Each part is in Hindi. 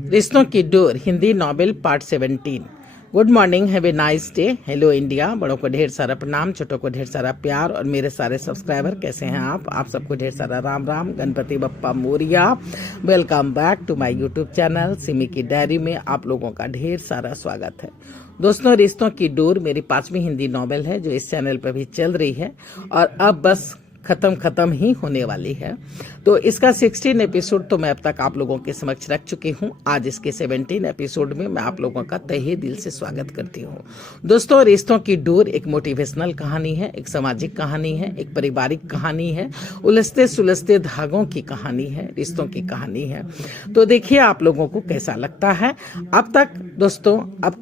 रिश्तों की door Hindi novel part 17। Good morning, have a nice day. Hello India. बड़ों को ढेर सारा प्रणाम, छोटों को ढेर सारा प्यार और मेरे सारे सब्सक्राइबर कैसे हैं आप सबको ढेर सारा Ram Ram, Ganpati Bappa Morya. Welcome back to my YouTube channel Simi की डायरी में आप लोगों का ढेर सारा स्वागत है। दोस्तों, रिश्तों की डोर मेरी 5वीं हिंदी नॉवेल है जो इस चैनल पर भी चल रही है और अब बस खत्म ही होने वाली है। तो इसका 16 एपिसोड तो मैं अब तक आप लोगों के समक्ष रख चुकी हूँ। आज इसके 17 एपिसोड में मैं आप लोगों का तहे दिल से स्वागत करती हूँ। दोस्तों, रिश्तों की डोर एक मोटिवेशनल कहानी है, एक सामाजिक कहानी है, एक पारिवारिक कहानी है, उलझते सुलझते धागों की कहानी है, रिश्तों की कहानी है। तो देखिए आप लोगों को कैसा लगता है। अब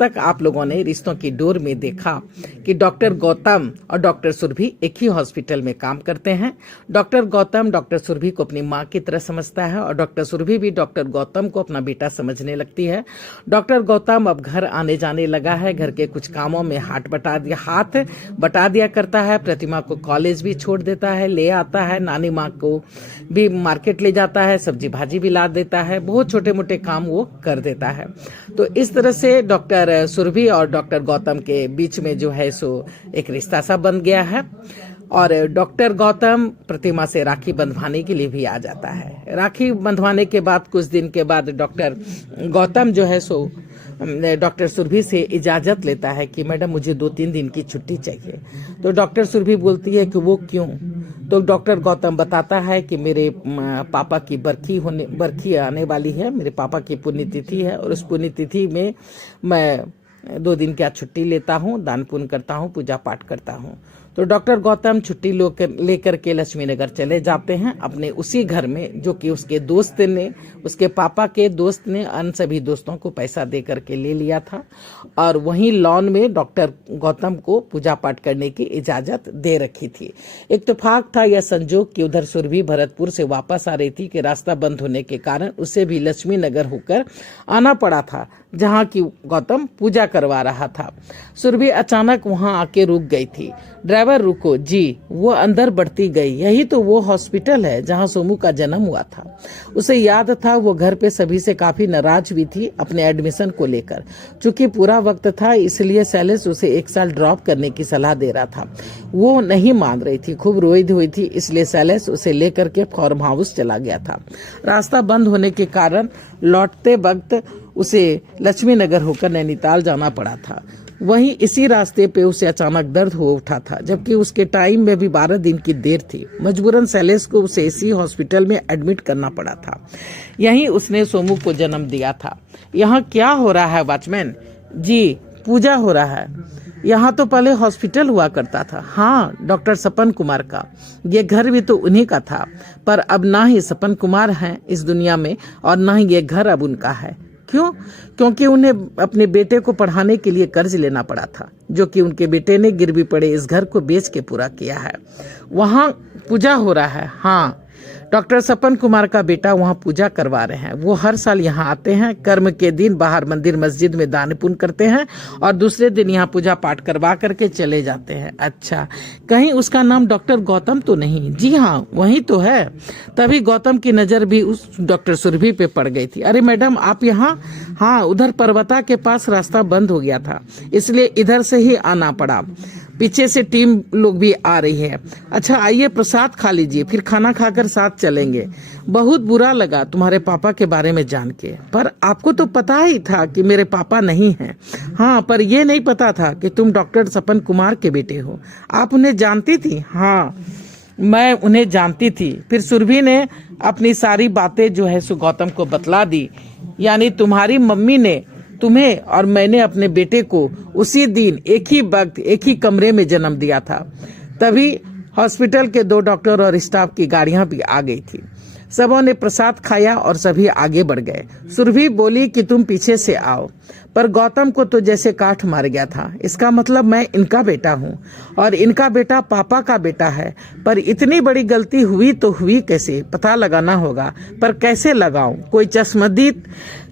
तक आप लोगों ने रिश्तों की डोर में देखा कि डॉक्टर गौतम और डॉक्टर सुरभि एक ही हॉस्पिटल में काम करते हैं। डॉक्टर गौतम डॉक्टर सुरभि को अपनी मां की तरह समझता है और डॉक्टर सुरभि भी डॉक्टर गौतम को अपना बेटा समझने लगती है। डॉक्टर गौतम अब घर आने जाने लगा है, घर के कुछ कामों में हाथ बटा दिया करता है। प्रतिमा को कॉलेज भी छोड़ देता है, ले आता है, नानी माँ को भी मार्केट ले जाता है, सब्जी भाजी भी ला देता है, बहुत छोटे मोटे काम वो कर देता है। तो इस तरह से डॉक्टर सुरभि और डॉक्टर गौतम के बीच में जो है सो एक रिश्ता सा बन गया है और डॉक्टर गौतम प्रतिमा से राखी बंधवाने के लिए भी आ जाता है। राखी बंधवाने के बाद कुछ दिन के बाद डॉक्टर गौतम जो है सो डॉक्टर सुरभि से इजाजत लेता है कि मैडम मुझे 2-3 दिन की छुट्टी चाहिए। तो डॉक्टर सुरभि बोलती है कि वो क्यों? तो डॉक्टर गौतम बताता है कि मेरे पापा की बरखी आने वाली है, मेरे पापा की पुण्यतिथि है और उस पुण्यतिथि में मैं 2 दिन क्या छुट्टी लेता हूँ, दान पुण्य करता हूँ, पूजा पाठ करता हूँ। तो डॉक्टर गौतम छुट्टी लेकर के लक्ष्मी नगर चले जाते हैं अपने उसी घर में जो कि उसके पापा के दोस्त ने अन्य सभी दोस्तों को पैसा दे करके ले लिया था और वहीं लॉन में डॉक्टर गौतम को पूजा पाठ करने की इजाजत दे रखी थी। इत्तेफाक था यह संजोग कि उधर सुरभि भरतपुर से वापस आ रही थी कि रास्ता बंद होने के कारण उसे भी लक्ष्मी नगर होकर आना पड़ा था जहाँ की गौतम पूजा करवा रहा था। सुरभि अचानक वहां आके रुक गई थी। ड्राइवर रुको जी, वो अंदर बढ़ती गई। यही तो वो हॉस्पिटल है जहां सोमू का जन्म हुआ था। उसे याद था वो घर पे सभी से काफी नाराज भी थी अपने एडमिशन को लेकर। चूंकि पूरा वक्त था इसलिए शैलेश उसे 1 साल ड्रॉप करने की सलाह दे रहा था। वो नहीं मान रही थी, खूब रोई हुई थी, इसलिए शैलेश उसे लेकर के फार्म हाउस चला गया था। रास्ता बंद होने के कारण लौटते वक्त उसे लक्ष्मी नगर होकर नैनीताल जाना पड़ा था। वहीं इसी रास्ते पे उसे अचानक दर्द हो उठा था, जबकि उसके टाइम में भी 12 दिन की देर थी। मजबूरन शैलेश को उसे इसी हॉस्पिटल में एडमिट करना पड़ा था। यहीं उसने सोमू को जन्म दिया था। यहाँ क्या हो रहा है वॉचमैन जी? पूजा हो रहा है। यहाँ तो पहले हॉस्पिटल हुआ करता था। हाँ, डॉक्टर सपन कुमार का। ये घर भी तो उन्हीं का था, पर अब ना ही सपन कुमार हैं इस दुनिया में और ना ही ये घर अब उनका है। क्यों? क्योंकि उन्हें अपने बेटे को पढ़ाने के लिए कर्ज लेना पड़ा था, जो कि उनके बेटे ने गिरवी पड़े इस घर को बेच के पूरा किया है। वहाँ पूजा हो रहा है। हाँ, डॉक्टर सपन कुमार का बेटा वहाँ पूजा करवा रहे हैं। वो हर साल यहाँ आते हैं, कर्म के दिन बाहर मंदिर मस्जिद में दान पुण्य करते हैं और दूसरे दिन यहाँ पूजा पाठ करवा करके चले जाते हैं। अच्छा, कहीं उसका नाम डॉक्टर गौतम तो नहीं? जी हाँ, वही तो है। तभी गौतम की नजर भी उस डॉक्टर सुरभि पे पड़ गई थी। अरे मैडम, आप यहाँ? हाँ, उधर पर्वता के पास रास्ता बंद हो गया था, इसलिए इधर से ही आना पड़ा। पीछे से टीम लोग भी आ रही है। अच्छा, आइए प्रसाद खा लीजिए, फिर खाना खाकर साथ चलेंगे। बहुत बुरा लगा तुम्हारे पापा के बारे में जान के, पर आपको तो पता ही था कि मेरे पापा नहीं हैं। हाँ, पर ये नहीं पता था कि तुम डॉक्टर सपन कुमार के बेटे हो। आप उन्हें जानती थी? हाँ, मैं उन्हें जानती थी। फिर सुरभि ने अपनी सारी बातें जो है सो गौतम को बतला दी। यानी तुम्हारी मम्मी ने तुम्हें और मैंने अपने बेटे को उसी दिन एक ही वक्त एक ही कमरे में जन्म दिया था। तभी हॉस्पिटल के 2 डॉक्टर और स्टाफ की गाड़ियां भी आ गई थी। सबों ने प्रसाद खाया और सभी आगे बढ़ गए। सुरभि बोली कि तुम पीछे से आओ, पर गौतम को तो जैसे काठ मार गया था। इसका मतलब मैं इनका बेटा हूँ और इनका बेटा पापा का बेटा है, पर इतनी बड़ी गलती हुई तो हुई कैसे? पता लगाना होगा, पर कैसे लगाऊं? कोई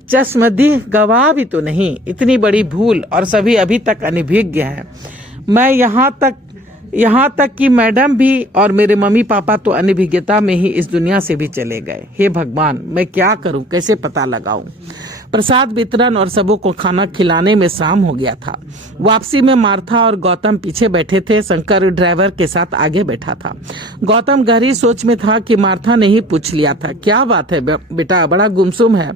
चश्मदीद गवाह भी तो नहीं। इतनी बड़ी भूल और सभी अभी तक अनभिज्ञ हैं। मैं यहाँ तक कि मैडम भी और मेरे मम्मी पापा तो अनभिज्ञता में ही इस दुनिया से भी चले गए। हे भगवान, मैं क्या करूं, कैसे पता लगाऊं? प्रसाद वितरण और सबों को खाना खिलाने में शाम हो गया था। वापसी में मार्था और गौतम पीछे बैठे थे। शंकर ड्राइवर के साथ आगे बैठा था। गौतम गहरी सोच में था कि मार्था ने ही पूछ लिया था, क्या बात है बेटा, बड़ा गुमसुम है।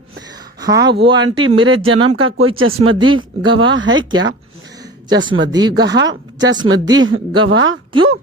हाँ वो आंटी, मेरे जन्म का कोई चश्मदीद गवाह है क्या? चश्मदीद गवाह? क्यों?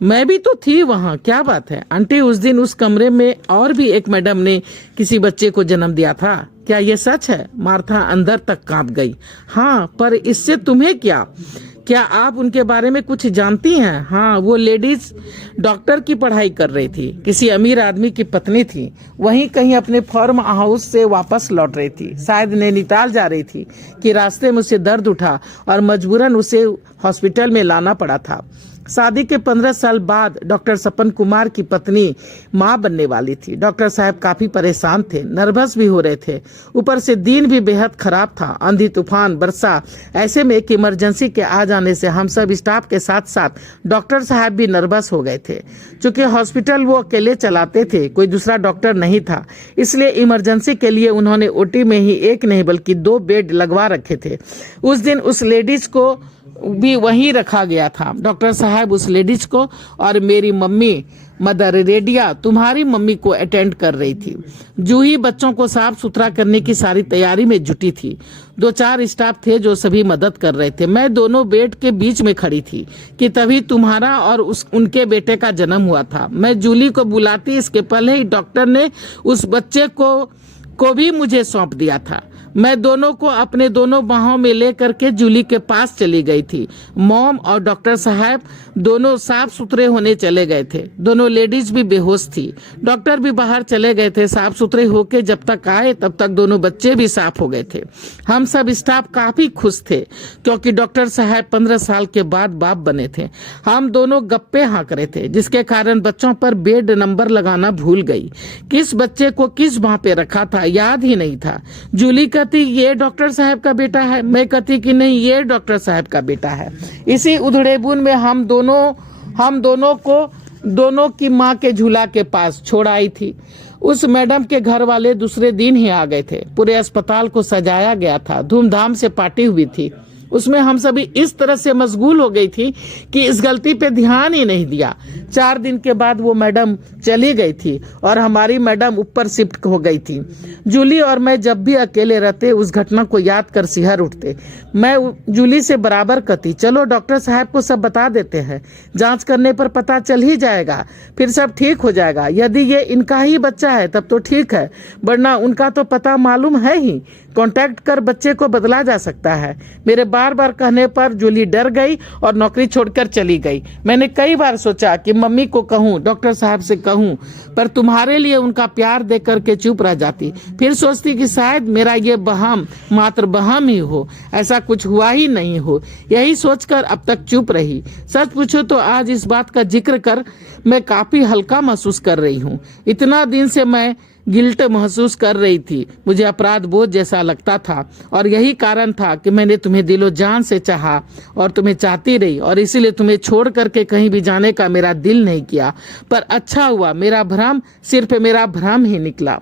मैं भी तो थी वहां, क्या बात है? आंटी, उस दिन उस कमरे में और भी एक मैडम ने किसी बच्चे को जन्म दिया था, क्या ये सच है? मार्था अंदर तक कांप गई। हाँ, पर इससे तुम्हें क्या आप उनके बारे में कुछ जानती हैं? हाँ, वो लेडीज डॉक्टर की पढ़ाई कर रही थी, किसी अमीर आदमी की पत्नी थी, वहीं कहीं अपने फार्म हाउस से वापस लौट रही थी, शायद नैनीताल जा रही थी कि रास्ते में उसे दर्द उठा और मजबूरन उसे हॉस्पिटल में लाना पड़ा था। शादी के 15 साल बाद डॉक्टर सपन कुमार की पत्नी मां बनने वाली थी। डॉक्टर साहब काफी परेशान थे, नर्वस भी हो रहे थे, ऊपर से दिन भी बेहद खराब था, आंधी तूफान वर्षा। ऐसे में एक इमरजेंसी के आ जाने से हम सब स्टाफ के साथ साथ डॉक्टर साहब भी नर्वस हो गए थे। चूंकि हॉस्पिटल वो अकेले चलाते थे, कोई दूसरा डॉक्टर नहीं था, इसलिए इमरजेंसी के लिए उन्होंने ओटी में ही एक नहीं बल्कि 2 बेड लगवा रखे थे। उस दिन उस लेडीज को भी वहीं रखा गया था। डॉक्टर साहब उस लेडीज को और मेरी मम्मी मदर रेडिया, तुम्हारी मम्मी को अटेंड कर रही थी। जूही बच्चों को साफ सुथरा करने की सारी तैयारी में जुटी थी। 2-4 स्टाफ थे जो सभी मदद कर रहे थे। मैं दोनों बेड के बीच में खड़ी थी कि तभी तुम्हारा और उनके बेटे का जन्म हुआ था। मैं जूली को बुलाती इसके पहले ही डॉक्टर ने उस बच्चे को भी मुझे सौंप दिया था। मैं दोनों को अपने दोनों बाहों में लेकर के जूली के पास चली गई थी। मॉम और डॉक्टर साहब दोनों साफ सुथरे होने चले गए थे। दोनों लेडीज भी बेहोश थी। डॉक्टर भी बाहर चले गए थे। साफ सुथरे होके जब तक आए तब तक दोनों बच्चे भी साफ हो गए थे। हम सब स्टाफ काफी खुश थे क्योंकि डॉक्टर साहब 15 साल के बाद बाप बने थे। हम दोनों गप्पे हाँक रहे थे, जिसके कारण बच्चों पर बेड नंबर लगाना भूल गई। किस बच्चे को किस बाह पे रखा था याद ही नहीं था। जूली कहती ये डॉक्टर साहब का बेटा है, मैं कहती कि नहीं ये डॉक्टर साहब का बेटा है। इसी उधड़ेबुन में हम दोनों को दोनों की माँ के झूला के पास छोड़ आई थी। उस मैडम के घर वाले दूसरे दिन ही आ गए थे। पूरे अस्पताल को सजाया गया था, धूमधाम से पार्टी हुई थी। उसमें हम सभी इस तरह से मशगूल हो गई थी कि इस गलती पे ध्यान ही नहीं दिया। 4 दिन के बाद वो मैडम चली गई थी और हमारी मैडम ऊपर शिफ्ट हो गई थी। जूली और मैं जब भी अकेले रहते उस घटना को याद कर सिहर उठते। मैं जूली से बराबर कहती, चलो डॉक्टर साहब को सब बता देते हैं, जांच करने पर पता चल ही जाएगा, फिर सब ठीक हो जाएगा। यदि ये इनका ही बच्चा है तब तो ठीक है, वरना उनका तो पता मालूम है ही, कांटेक्ट कर बच्चे को बदला जा सकता है। मेरे बार बार कहने पर जूली डर गई और नौकरी छोड़कर चली गई। मैंने कई बार सोचा कि मम्मी को कहूँ, डॉक्टर साहब से कहूँ, पर तुम्हारे लिए उनका प्यार देख करके चुप रह जाती। फिर सोचती कि शायद मेरा ये बहम मात्र बहम ही हो, ऐसा कुछ हुआ ही नहीं हो। यही सोचकर अब तक चुप रही। सच पूछो तो आज इस बात का जिक्र कर मैं काफी हल्का महसूस कर रही हूँ। इतना दिन से मैं गिल्ट महसूस कर रही थी, मुझे अपराध बोझ जैसा लगता था और यही कारण था कि मैंने तुम्हें दिलो जान से चाहा और तुम्हें चाहती रही और इसीलिए तुम्हें छोड़ करके कहीं भी जाने का मेरा दिल नहीं किया। पर अच्छा हुआ, मेरा भ्रम सिर्फ मेरा भ्रम ही निकला।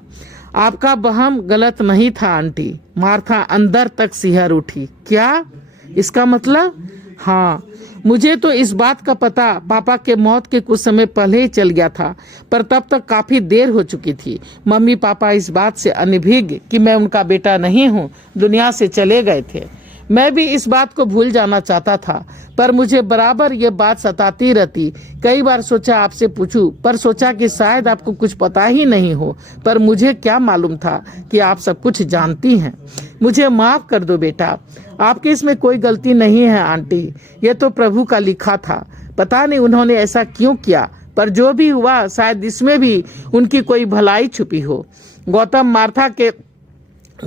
आपका वहम गलत नहीं था आंटी। मार्था अंदर तक सिहर उठी। क्या इसका मतलब? हाँ, मुझे तो इस बात का पता पापा के मौत के कुछ समय पहले ही चल गया था, पर तब तक काफी देर हो चुकी थी। मम्मी पापा इस बात से अनभिज्ञ कि मैं उनका बेटा नहीं हूँ दुनिया से चले गए थे। मैं भी इस बात को भूल जाना चाहता था, पर मुझे बराबर ये बात सताती रहती। कई बार सोचा आपसे पूछूं, पर सोचा कि शायद आपको कुछ पता ही नहीं हो, पर मुझे क्या मालूम था कि आप सब कुछ जानती हैं। मुझे माफ कर दो बेटा, आपकी इसमें कोई गलती नहीं है आंटी, ये तो प्रभु का लिखा था। पता नहीं उन्होंने ऐसा क्यों किया, पर जो भी हुआ शायद इसमें भी उनकी कोई भलाई छुपी हो। गौतम मार्था के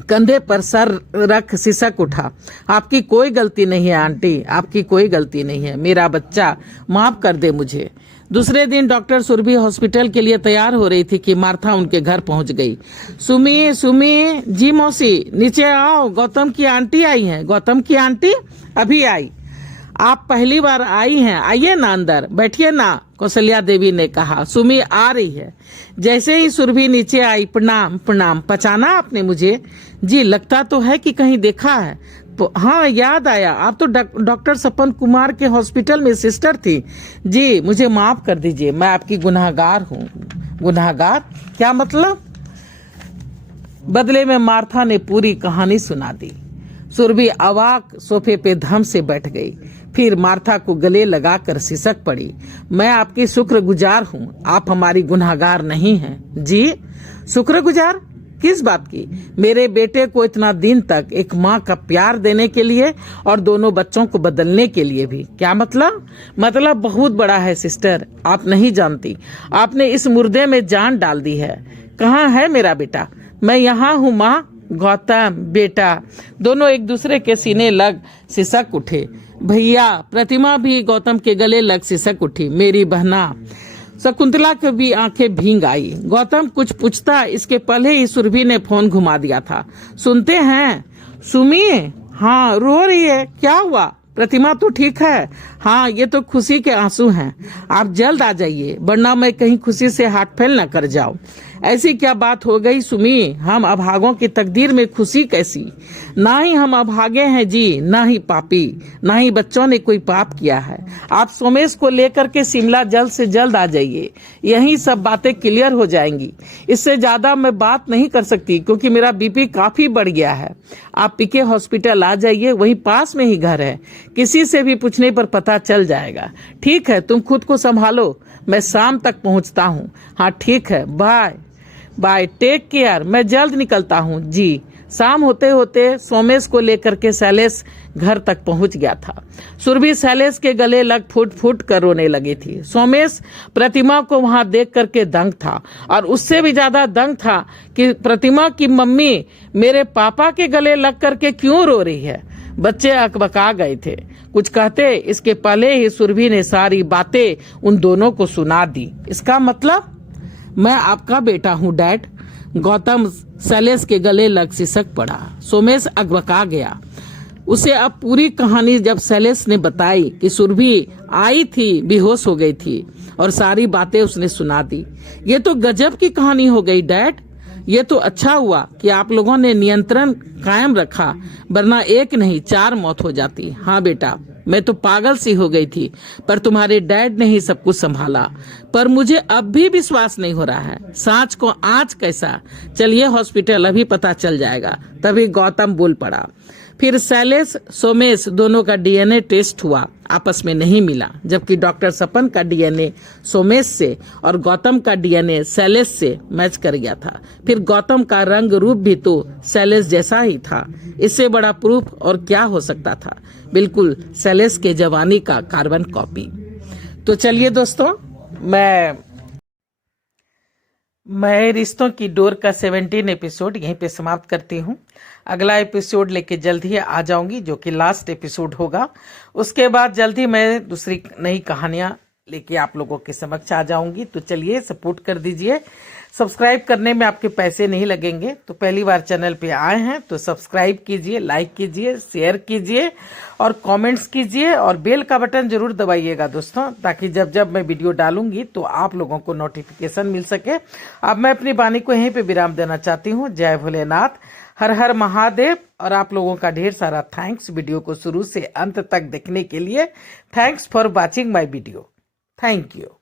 कंधे पर सर रख सिसक उठा। आपकी कोई गलती नहीं है आंटी, आपकी कोई गलती नहीं है, मेरा बच्चा माफ कर दे मुझे। दूसरे दिन डॉक्टर सुरभि हॉस्पिटल के लिए तैयार हो रही थी कि मार्था उनके घर पहुंच गई। सुमी जी मौसी नीचे आओ, गौतम की आंटी आई हैं। गौतम की आंटी अभी आई। आप पहली बार आई हैं, आइए ना अंदर, बैठिए ना, कौशल्या देवी ने कहा। सुमी आ रही है। जैसे ही सुरभि नीचे आई, प्रणाम प्रणाम, पहचाना आपने मुझे? जी, लगता तो है कि कहीं देखा है। हाँ, याद आया, आप तो डॉक्टर सपन कुमार के हॉस्पिटल में सिस्टर थी। जी, मुझे माफ कर दीजिए, मैं आपकी गुनहगार हूँ। गुनहगार? क्या मतलब? बदले में मार्था ने पूरी कहानी सुना दी। सुरभि अवाक सोफे पे धम से बैठ गई, फिर मार्था को गले लगाकर सिसक पड़ी। मैं आपकी शुक्रगुजार हूँ, आप हमारी गुनहगार नहीं हैं। जी, शुक्रगुजार किस बात की? मेरे बेटे को इतना दिन तक एक माँ का प्यार देने के लिए और दोनों बच्चों को बदलने के लिए भी। क्या मतलब? मतलब बहुत बड़ा है सिस्टर, आप नहीं जानती। आपने इस मुर्दे में जान डाल दी है। कहाँ है मेरा बेटा? मैं यहाँ हूँ माँ। गौतम बेटा, दोनों एक दूसरे के सीने लग सिसक उठे। भैया, प्रतिमा भी गौतम के गले लग सिसक उठी। मेरी बहना। शकुंतला की भी आंखें भींग आई। गौतम कुछ पूछता इसके पहले ही सुरभि ने फोन घुमा दिया था। सुनते हैं? सुमी? हाँ, रो रही है, क्या हुआ? प्रतिमा तो ठीक है। हाँ, ये तो खुशी के आंसू हैं। आप जल्द आ जाइए, वरना मैं कहीं खुशी से हाथ फेल न कर जाऊं। ऐसी क्या बात हो गई सुमी? हम अभागों की तकदीर में खुशी कैसी? ना ही हम अभागे हैं जी, ना ही पापी, ना ही बच्चों ने कोई पाप किया है। आप सोमेश को लेकर के शिमला जल्द से जल्द आ जाइए, यही सब बातें क्लियर हो जाएंगी। इससे ज्यादा मैं बात नहीं कर सकती क्योंकि मेरा बीपी काफी बढ़ गया है। आप पीके हॉस्पिटल आ जाइए, वहीं पास में ही घर है, किसी से भी पूछने पर पता चल जाएगा। ठीक है, तुम खुद को संभालो, मैं शाम तक पहुंचता हूँ। हाँ ठीक है, बाय बाय, टेक केयर, मैं जल्द निकलता हूँ। जी। शाम होते होते सोमेश को लेकर के शैलेश घर तक पहुंच गया था। सुरभि शैलेश के गले लग फुट फुट कर रोने लगी थी। सोमेश प्रतिमा को वहां देख करके दंग था, और उससे भी ज्यादा दंग था कि प्रतिमा की मम्मी मेरे पापा के गले लग करके क्यों रो रही है। बच्चे अकबका गए थे। कुछ कहते इसके पहले ही सुरभि ने सारी बातें उन दोनों को सुना दी। इसका मतलब मैं आपका बेटा हूँ डैड। गौतम शैलेश के गले लग सिसक पड़ा। सोमेश अकबका गया। उसे अब पूरी कहानी जब शैलेश ने बताई कि सुरभि आई थी, बेहोश हो गई थी, और सारी बातें उसने सुना दी। ये तो गजब की कहानी हो गई डैड। ये तो अच्छा हुआ कि आप लोगों ने नियंत्रण कायम रखा, वरना एक नहीं 4 मौत हो जाती। हाँ बेटा, मैं तो पागल सी हो गई थी, पर तुम्हारे डैड ने ही सब कुछ संभाला। पर मुझे अब भी विश्वास नहीं हो रहा है, सांच को आँच कैसा। चलिए हॉस्पिटल, अभी पता चल जाएगा। तभी गौतम बोल पड़ा। फिर शैलेश सोमेश दोनों का डीएनए टेस्ट हुआ, आपस में नहीं मिला, जबकि डॉक्टर सपन का डीएनए सोमेश से और गौतम का डीएनए शैलेश से मैच कर गया था। फिर गौतम का रंग रूप भी तो शैलेश जैसा ही था। इससे बड़ा प्रूफ और क्या हो सकता था? बिल्कुल शैलेश के जवानी का कार्बन कॉपी। तो चलिए दोस्तों, मैं रिश्तों की डोर का 17 एपिसोड यहीं पे समाप्त करती हूँ। अगला एपिसोड लेके जल्द ही आ जाऊंगी, जो कि लास्ट एपिसोड होगा। उसके बाद जल्द ही मैं दूसरी नई कहानियां लेके आप लोगों के समक्ष आ जाऊंगी। तो चलिए सपोर्ट कर दीजिए। सब्सक्राइब करने में आपके पैसे नहीं लगेंगे। तो पहली बार चैनल पे आए हैं तो सब्सक्राइब कीजिए, लाइक कीजिए, शेयर कीजिए और कमेंट्स कीजिए, और बेल का बटन जरूर दबाइएगा दोस्तों, ताकि जब जब मैं वीडियो डालूंगी तो आप लोगों को नोटिफिकेशन मिल सके। अब मैं अपनी वाणी को यहीं पे विराम देना चाहती हूँ। जय भोलेनाथ, हर हर महादेव। और आप लोगों का ढेर सारा थैंक्स वीडियो को शुरू से अंत तक देखने के लिए। Thanks for watching my video. Thank you.